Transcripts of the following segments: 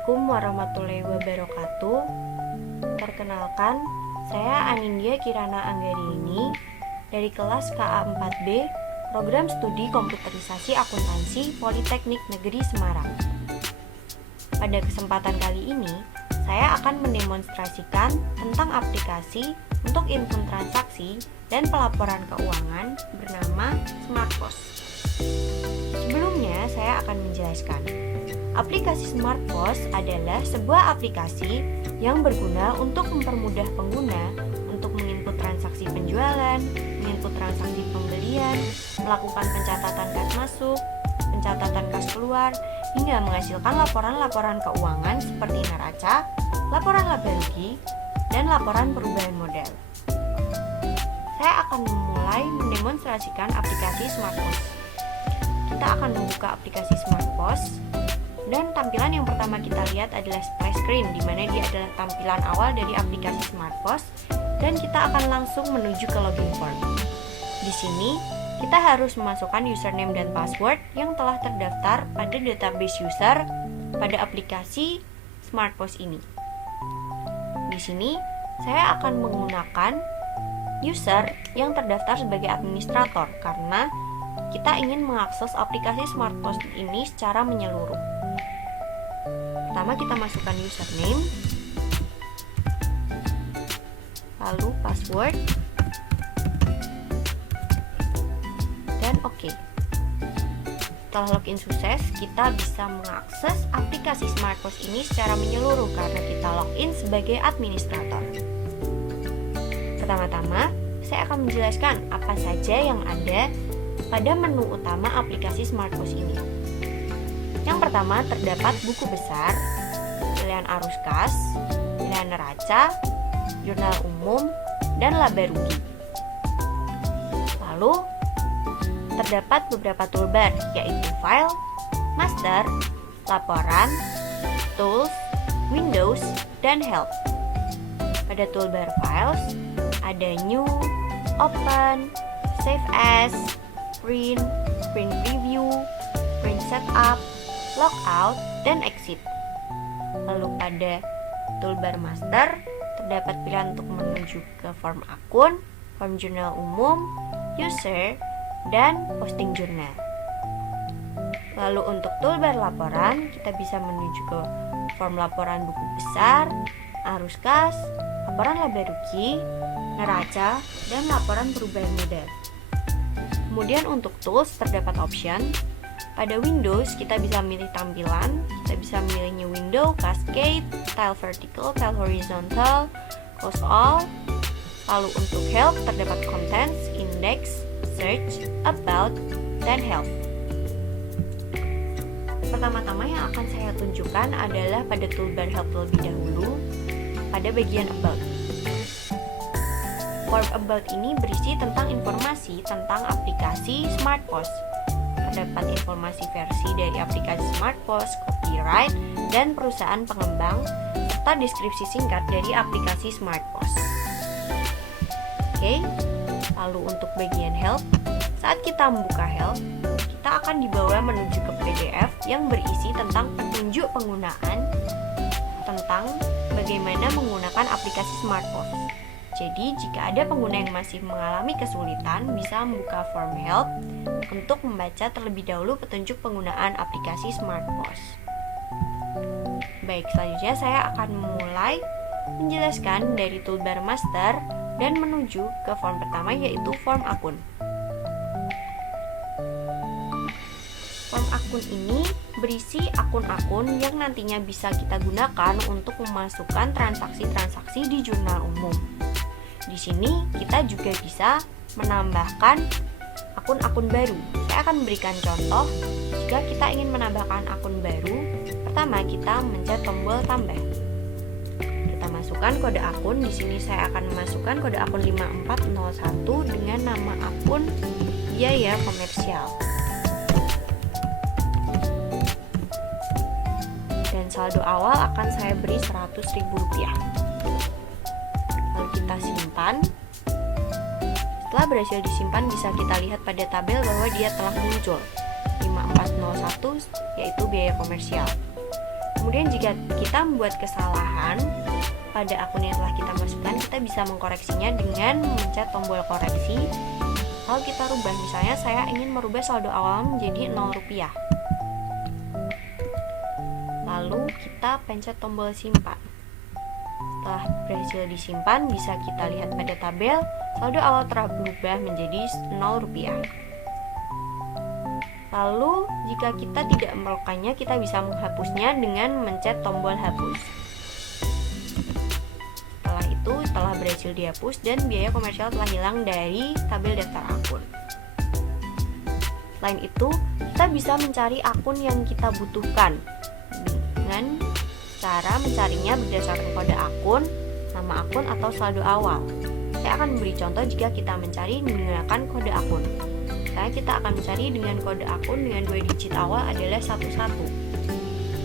Assalamualaikum warahmatullahi wabarakatuh. Perkenalkan, saya Anindya Kirana Anggarini dari kelas KA4B, Program Studi Komputerisasi Akuntansi Politeknik Negeri Semarang. Pada kesempatan kali ini, saya akan mendemonstrasikan tentang aplikasi untuk input transaksi dan pelaporan keuangan bernama SmartPos. Sebelumnya, saya akan menjelaskan. Aplikasi SmartPos adalah sebuah aplikasi yang berguna untuk mempermudah pengguna untuk menginput transaksi penjualan, menginput transaksi pembelian, melakukan pencatatan kas masuk, pencatatan kas keluar, hingga menghasilkan laporan-laporan keuangan seperti neraca, laporan laba rugi, dan laporan perubahan modal. Saya akan memulai mendemonstrasikan aplikasi SmartPos. Kita akan membuka aplikasi SmartPos. Dan tampilan yang pertama kita lihat adalah splash screen, di mana dia adalah tampilan awal dari aplikasi SmartPos, dan kita akan langsung menuju ke login form. Di sini, kita harus memasukkan username dan password yang telah terdaftar pada database user pada aplikasi SmartPos ini. Di sini, saya akan menggunakan user yang terdaftar sebagai administrator karena kita ingin mengakses aplikasi SmartPos ini secara menyeluruh. Pertama kita masukkan username, lalu password, dan oke. Setelah login sukses, kita bisa mengakses aplikasi SmartPos ini secara menyeluruh karena kita login sebagai administrator. Pertama-tama, saya akan menjelaskan apa saja yang ada pada menu utama aplikasi SmartPos ini. Yang pertama, terdapat buku besar, pilihan arus kas, pilihan neraca, jurnal umum, dan laba rugi. Lalu, terdapat beberapa toolbar, yaitu file, master, laporan, tools, windows, dan help. Pada toolbar files, ada new, open, save as, print, print preview, print setup, logout, dan exit. Lalu pada toolbar master terdapat pilihan untuk menuju ke form akun, form jurnal umum, user, dan posting jurnal. Lalu untuk toolbar laporan kita bisa menuju ke form laporan buku besar, arus kas, laporan laba rugi, neraca, dan laporan perubahan modal. Kemudian untuk tools terdapat option. Pada Windows, kita bisa memilih tampilan, kita bisa memilih new window, cascade, tile vertical, tile horizontal, close all. Lalu untuk help, terdapat contents, index, search, about, dan help. Pertama-tama yang akan saya tunjukkan adalah pada toolbar help terlebih dahulu, pada bagian about. Form about ini berisi tentang informasi tentang aplikasi SmartPos. Terdapat informasi versi dari aplikasi SmartPos, copyright, dan perusahaan pengembang, serta deskripsi singkat dari aplikasi SmartPos. Oke, lalu untuk bagian help, saat kita membuka help, kita akan dibawa menuju ke PDF yang berisi tentang petunjuk penggunaan tentang bagaimana menggunakan aplikasi SmartPos. Jadi, jika ada pengguna yang masih mengalami kesulitan, bisa membuka form help untuk membaca terlebih dahulu petunjuk penggunaan aplikasi SmartPos. Baik, selanjutnya saya akan memulai menjelaskan dari toolbar master dan menuju ke form pertama, yaitu form akun. Form akun ini berisi akun-akun yang nantinya bisa kita gunakan untuk memasukkan transaksi-transaksi di jurnal umum. Di sini kita juga bisa menambahkan akun-akun baru. Saya akan memberikan contoh. Jika kita ingin menambahkan akun baru, pertama kita mencet tombol tambah. Kita masukkan kode akun. Di sini saya akan memasukkan kode akun 5401 dengan nama akun biaya komersial. Dan saldo awal akan saya beri Rp100.000. Lalu kita simpan. Setelah berhasil disimpan, bisa kita lihat pada tabel bahwa dia telah muncul 5401, yaitu biaya komersial. Kemudian jika kita membuat kesalahan pada akun yang telah kita masukkan, kita bisa mengkoreksinya dengan memencet tombol koreksi. Kalau kita rubah, misalnya saya ingin merubah saldo awal menjadi Rp0. Lalu kita pencet tombol simpan. Setelah berhasil disimpan, bisa kita lihat pada tabel saldo awal telah berubah menjadi Rp0. Lalu jika kita tidak memerlukannya, kita bisa menghapusnya dengan mencet tombol hapus. Setelah berhasil dihapus dan biaya komersial telah hilang dari tabel daftar akun. Selain itu, kita bisa mencari akun yang kita butuhkan dengan cara mencarinya berdasarkan kode akun, nama akun, atau saldo awal. Saya akan memberi contoh jika kita mencari menggunakan kode akun. Misalnya kita akan mencari dengan kode akun dengan 2 digit awal adalah 11.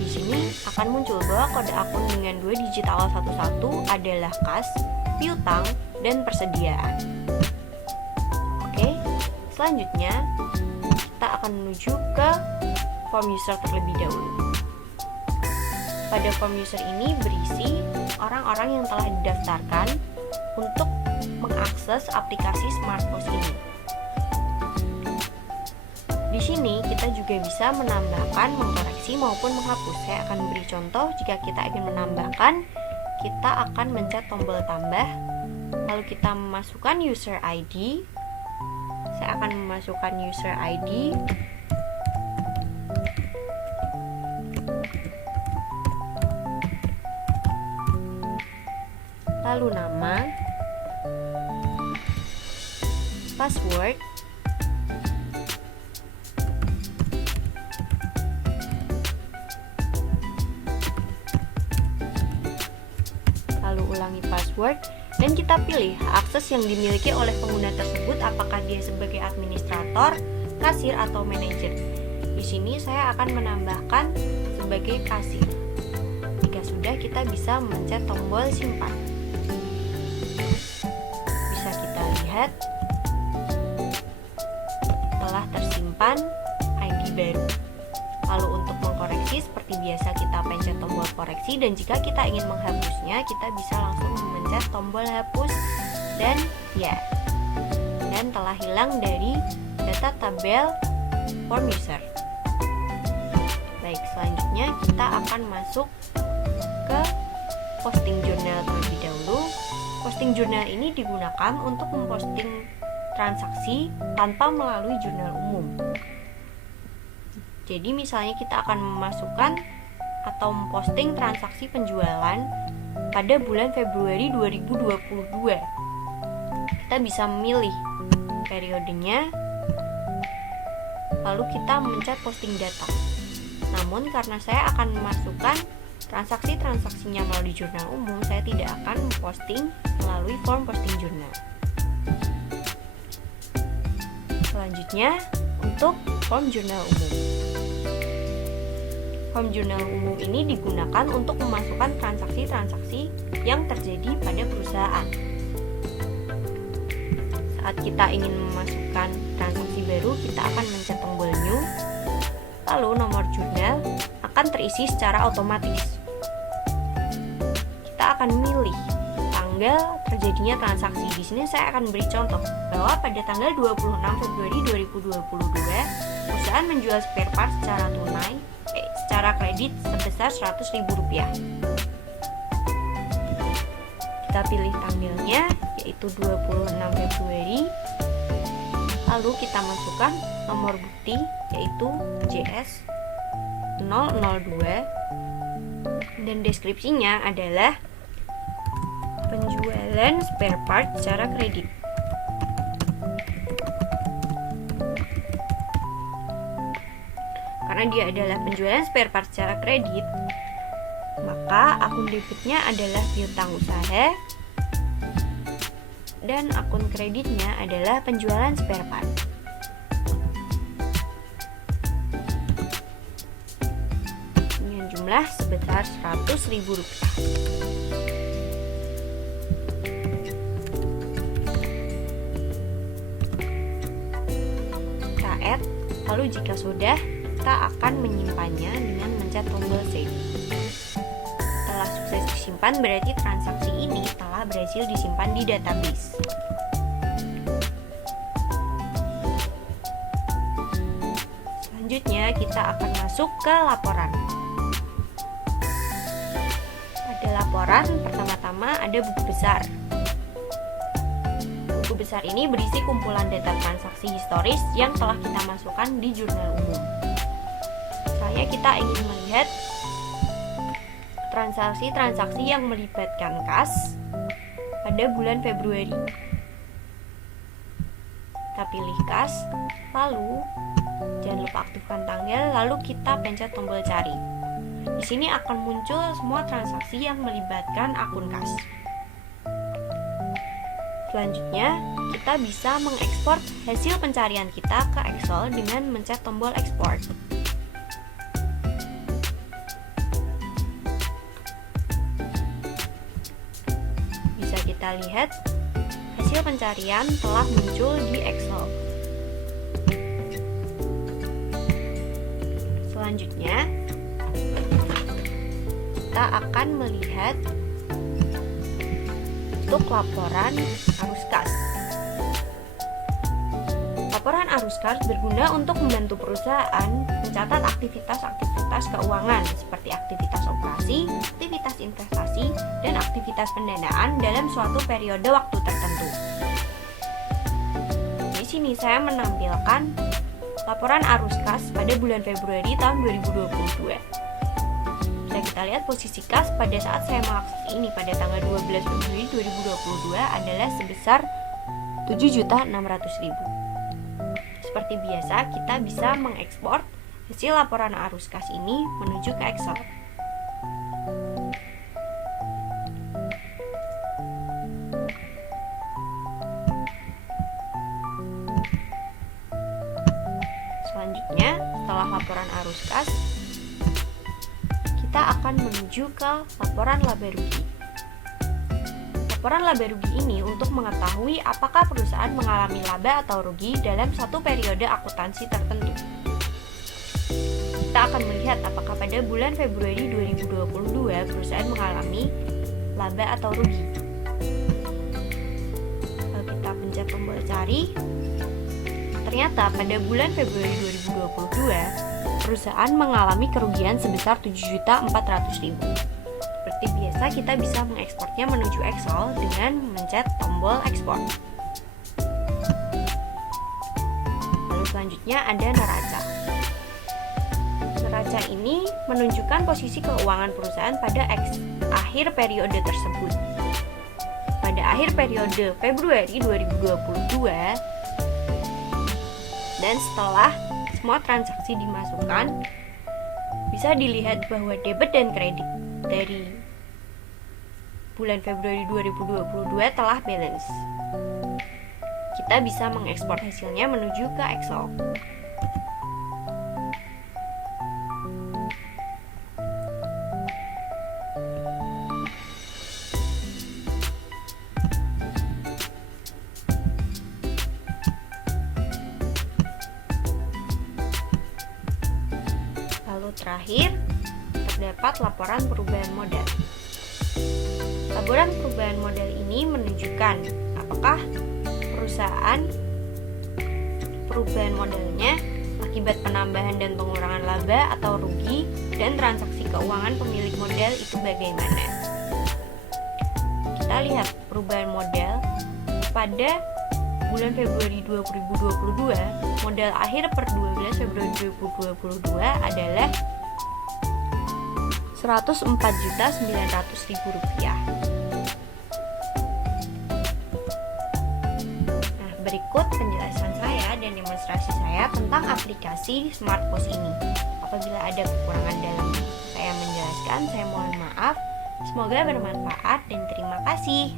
Di sini akan muncul bahwa kode akun dengan 2 digit awal 11 adalah kas, piutang, dan persediaan. Oke, selanjutnya kita akan menuju ke form user terlebih dahulu. Pada form user ini berisi orang-orang yang telah didaftarkan untuk mengakses aplikasi SmartPos ini. Di sini kita juga bisa menambahkan, mengkoreksi maupun menghapus. Saya akan memberi contoh. Jika kita ingin menambahkan, kita akan mencet tombol tambah, lalu kita memasukkan user ID. Saya akan memasukkan user ID, lalu nama, password, lalu ulangi password, dan kita pilih akses yang dimiliki oleh pengguna tersebut, apakah dia sebagai administrator, kasir, atau manajer. Di sini saya akan menambahkan sebagai kasir. Jika sudah, kita bisa mencet tombol simpan. Bisa kita lihat telah tersimpan ID baru. Lalu untuk mengkoreksi, seperti biasa kita pencet tombol koreksi, dan jika kita ingin menghapusnya, kita bisa langsung memencet tombol hapus, dan dan telah hilang dari data tabel form user. Baik, selanjutnya kita akan masuk ke posting jurnal terlebih dahulu. Posting jurnal ini digunakan untuk memposting transaksi tanpa melalui jurnal umum. Jadi misalnya kita akan memasukkan atau memposting transaksi penjualan pada bulan Februari 2022. Kita bisa memilih periodenya, lalu kita mencet posting data. Namun karena saya akan memasukkan transaksi-transaksinya melalui jurnal umum, saya tidak akan memposting melalui form posting jurnal. Selanjutnya untuk form jurnal umum. Form jurnal umum ini digunakan untuk memasukkan transaksi-transaksi yang terjadi pada perusahaan. Saat kita ingin memasukkan transaksi baru, kita akan mencet tombol new, lalu nomor jurnal akan terisi secara otomatis. Kita akan memilih tanggal terjadinya transaksi. Di sini saya akan beri contoh bahwa pada tanggal 26 Februari 2022, perusahaan menjual spare part secara kredit sebesar Rp100.000. Kita pilih tanggalnya, yaitu 26 Februari. Lalu kita masukkan nomor bukti, yaitu JS002, dan deskripsinya adalah penjualan spare part secara kredit. Karena dia adalah penjualan spare part secara kredit, maka akun debitnya adalah piutang usaha dan akun kreditnya adalah penjualan spare part. Dengan jumlah sebesar Rp100.000. Kita add, lalu jika sudah, kita akan menyimpannya dengan mencet tombol save. Setelah sukses disimpan, berarti transaksi ini telah berhasil disimpan di database. Selanjutnya kita akan masuk ke laporan. Pada laporan, pertama-tama ada buku besar. Buku besar ini berisi kumpulan data transaksi historis yang telah kita masukkan di jurnal umum. Misalnya kita ingin melihat transaksi-transaksi yang melibatkan kas pada bulan Februari. Kita pilih kas, lalu jangan lupa aktifkan tanggal, lalu kita pencet tombol cari. Di sini akan muncul semua transaksi yang melibatkan akun kas. Selanjutnya, kita bisa mengekspor hasil pencarian kita ke Excel dengan mencet tombol export. Bisa kita lihat hasil pencarian telah muncul di Excel. Selanjutnya, kita akan melihat untuk laporan arus kas. Laporan arus kas berguna untuk membantu perusahaan mencatat aktivitas-aktivitas keuangan seperti aktivitas operasi, aktivitas investasi, dan aktivitas pendanaan dalam suatu periode waktu tertentu. Di sini saya menampilkan laporan arus kas pada bulan Februari tahun 2022. Bisa kita lihat posisi kas pada saat saya mengakses ini pada tanggal 12 Februari 2022 adalah sebesar 7.600.000. Seperti biasa, kita bisa mengekspor hasil laporan arus kas ini menuju ke Excel. Selanjutnya, setelah laporan arus kas, kita akan menuju ke laporan laba rugi. Laporan laba rugi ini untuk mengetahui apakah perusahaan mengalami laba atau rugi dalam satu periode akuntansi tertentu. Kita akan melihat apakah pada bulan Februari 2022 perusahaan mengalami laba atau rugi. Kalau kita pencet tombol cari, ternyata pada bulan Februari 2022 perusahaan mengalami kerugian sebesar 7.400.000. Seperti biasa, kita bisa mengekspornya menuju Excel dengan mencet tombol ekspor. Lalu selanjutnya ada neraca. Neraca ini menunjukkan posisi keuangan perusahaan pada akhir periode tersebut. Pada akhir periode Februari 2022 dan setelah semua transaksi dimasukkan, bisa dilihat bahwa debit dan kredit dari bulan Februari 2022 telah balance. Kita bisa mengekspor hasilnya menuju ke Excel. Lalu terakhir, terdapat laporan perubahan modal. Laporan perubahan modal ini menunjukkan apakah perubahan modalnya akibat penambahan dan pengurangan laba atau rugi, dan transaksi keuangan pemilik modal itu bagaimana. Kita lihat perubahan modal pada bulan Februari 2022, modal akhir per 12 Februari 2022 adalah Rp104.900.000. Nah, berikut penjelasan saya dan demonstrasi saya tentang aplikasi SmartPos ini. Apabila ada kekurangan dalam saya menjelaskan, saya mohon maaf. Semoga bermanfaat dan terima kasih.